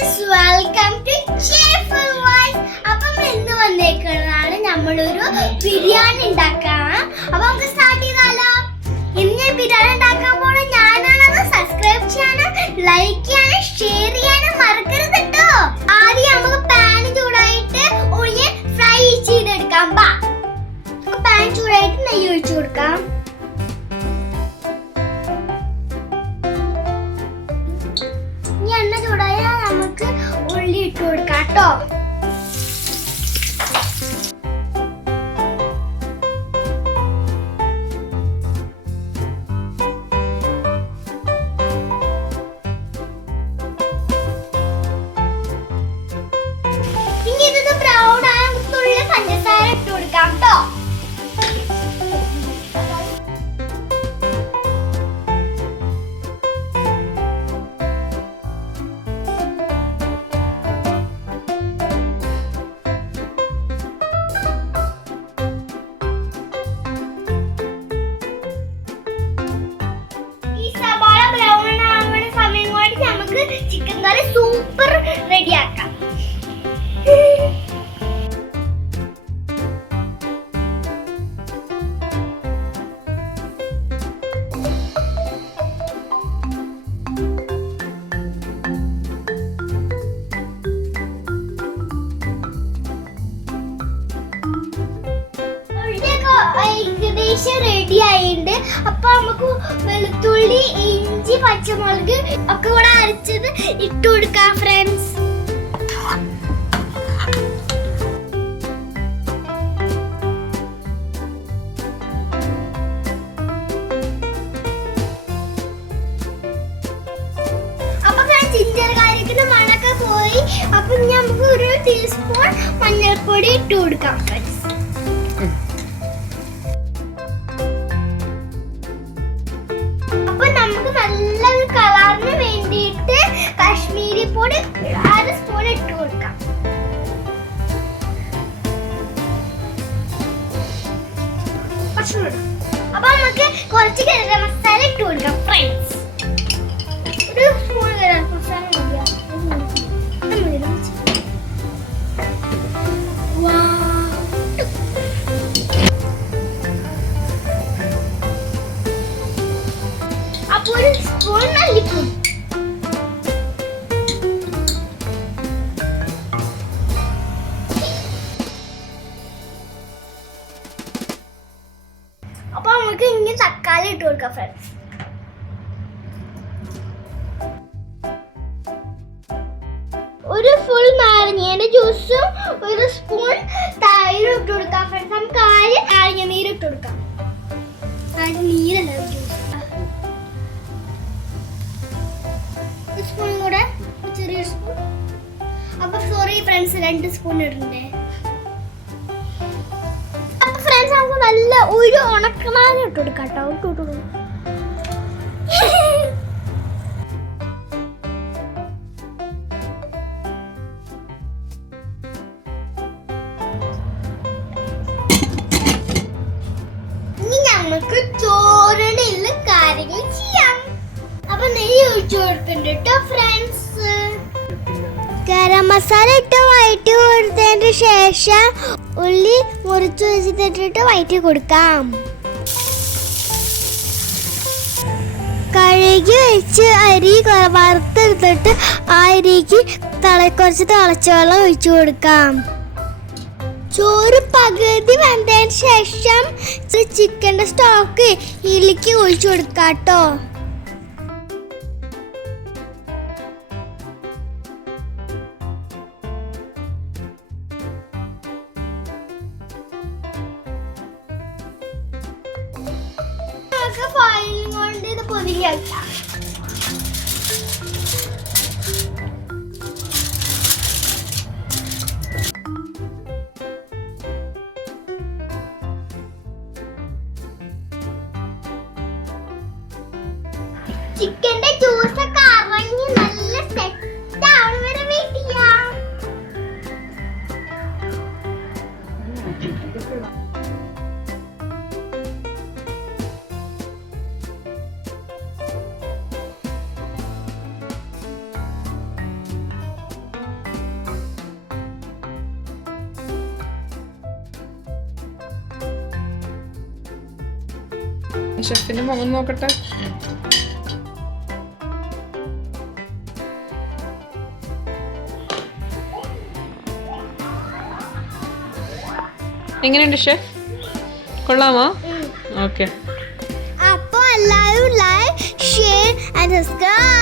guys, welcome to Cheerful Voice. അപ്പം ഇന്ന് വന്നേക്കുന്നതാണ് നമ്മളൊരു ബിരിയാണി ഉണ്ടാക്കാം. അപ്പോൾ നമുക്ക് സ്റ്റാർട്ട് ചെയ്താലോ? ഇന്ന് ഞാൻ ബിരിയാണി ഉണ്ടാക്കാൻ പോണ ഞാനാണത്. സബ്സ്ക്രൈബ് ചെയ്യാനും ലൈക്ക് ചെയ്യാനും ഷെയർ ചെയ്യാനും മറക്കരുത് കേട്ടോ. ആദ്യം നമുക്ക് പാൻ ചൂടായിട്ട് ഉള്ളി ഫ്രൈ ചെയ്തെടുക്കാം. പാൻ ചൂടായിട്ട് നെയ്യ് ഒഴിച്ചു കൊടുക്കാം. എണ്ണ ചൂടായാൽ നമുക്ക് ഉള്ളി ഇട്ട് കൊടുക്കാം കേട്ടോ. ഇനി ഇത് ബ്രൗൺ ആകുള്ള പഞ്ചസാര ഇട്ട് കൊടുക്കാം കേട്ടോ. ചിക്കൻ കറി സൂപ്പർ റെഡിയാക്കാം. ഏകദേശം റെഡി ആയിട്ടുണ്ട്. അപ്പൊ നമുക്ക് വെളുത്തുള്ളി, ഇഞ്ചി, പച്ചമുളക് ഒക്കെ കൂടെ അരച്ചത് ഇട്ട് കൊടുക്കാം ഫ്രണ്ട്സ്. അപ്പൊ ജിഞ്ചർ ഗാർലിക്കിന്റെ മണൊക്കെ പോയി. അപ്പൊ നമുക്ക് ഒരു ടീസ്പൂൺ മഞ്ഞൾപ്പൊടി ഇട്ട് കൊടുക്കാം ഫ്രണ്ട്സ്. നമുക്ക് നല്ലൊരു കളറിന് വേണ്ടിയിട്ട് കാശ്മീരി പൊടി 1 സ്പൂൺ ഇട്ട് കൊടുക്കാം. അപ്പൊ നമുക്ക് കുറച്ച് ഗരം മസാല ഇട്ട് കൊടുക്കാം ഫ്രണ്ട്സ്. ഒരു സ്പൂൺ ഗരം മസാല മതിയാ. ഒരു സ്പൂൺ മല്ലിപ്പൊടി. അപ്പൊ നമുക്ക് ഇനി തക്കാളി ഇട്ട് കൊടുക്കാം ഫ്രണ്ട്സ്. ഒരു ഫുൾ നാരങ്ങയുടെ ജ്യൂസും ഒരു സ്പൂൺ തൈരും ഇട്ട് കൊടുക്കാം ഫ്രണ്ട്സ്. നമുക്ക് ആദ്യം നാരങ്ങ നീര് ഇട്ട് കൊടുക്കാം. നീരല്ല ജ്യൂസ്. സ്പൂൺ കൂടെ ചെറിയ സ്പൂൺ. അപ്പൊ സോറി ഫ്രണ്ട്സ്, 2 സ്പൂൺ ഇടണ്ടേ. അപ്പൊ ഫ്രണ്ട്സ് നമുക്ക് നല്ല ഒരു ഉണക്കമാങ്ങ ഇട്ട് കൊടുക്കാം കേട്ടോ. ഇനി നമുക്ക് ചോറിനുള്ള കാര്യങ്ങൾ ചെയ്യാം. അപ്പൊ നെയ്യ് ഒഴിച്ചു കൊടുക്കണ്ട കേട്ടോ ഫ്രണ്ട്സ്. ഗരം മസാല ഇട്ട് വഴറ്റി കൊടുത്തതിന് ശേഷം ഉള്ളി മുറിച്ച് വെച്ചിട്ടിട്ട് വഴറ്റി കൊടുക്കാം. കഴുകി വെച്ച് അരി വറുത്തെടുത്തിട്ട് ആ അരിക്ക് കുറച്ച് തിളച്ച വെള്ളം ഒഴിച്ചു കൊടുക്കാം. ചോറ് പകുതി വെന്തതിന് ശേഷം ചിക്കൻ്റെ സ്റ്റോക്ക് ഇതിലേക്ക് ഒഴിച്ചു കൊടുക്കാം കേട്ടോ. ഫയലിംഗ് കൊണ്ട് ഇത് പൊതിഞ്ഞ് വെക്കാം. ചിക്കന്റെ ജ്യൂസ് ഒക്കെ ഇറങ്ങി നല്ല സെറ്റ് ആവണ വരെ വെയിറ്റ് ചെയ്യാം. ഷെഫിന്റെ മുഖം നോക്കട്ടെ. എങ്ങനെയുണ്ട് ഷെഫ്? കൊള്ളാമോ? ഓക്കെ. അപ്പോൾ എല്ലാവരും ലൈക്ക് ഷെയർ ആൻഡ് സബ്സ്ക്രൈബ്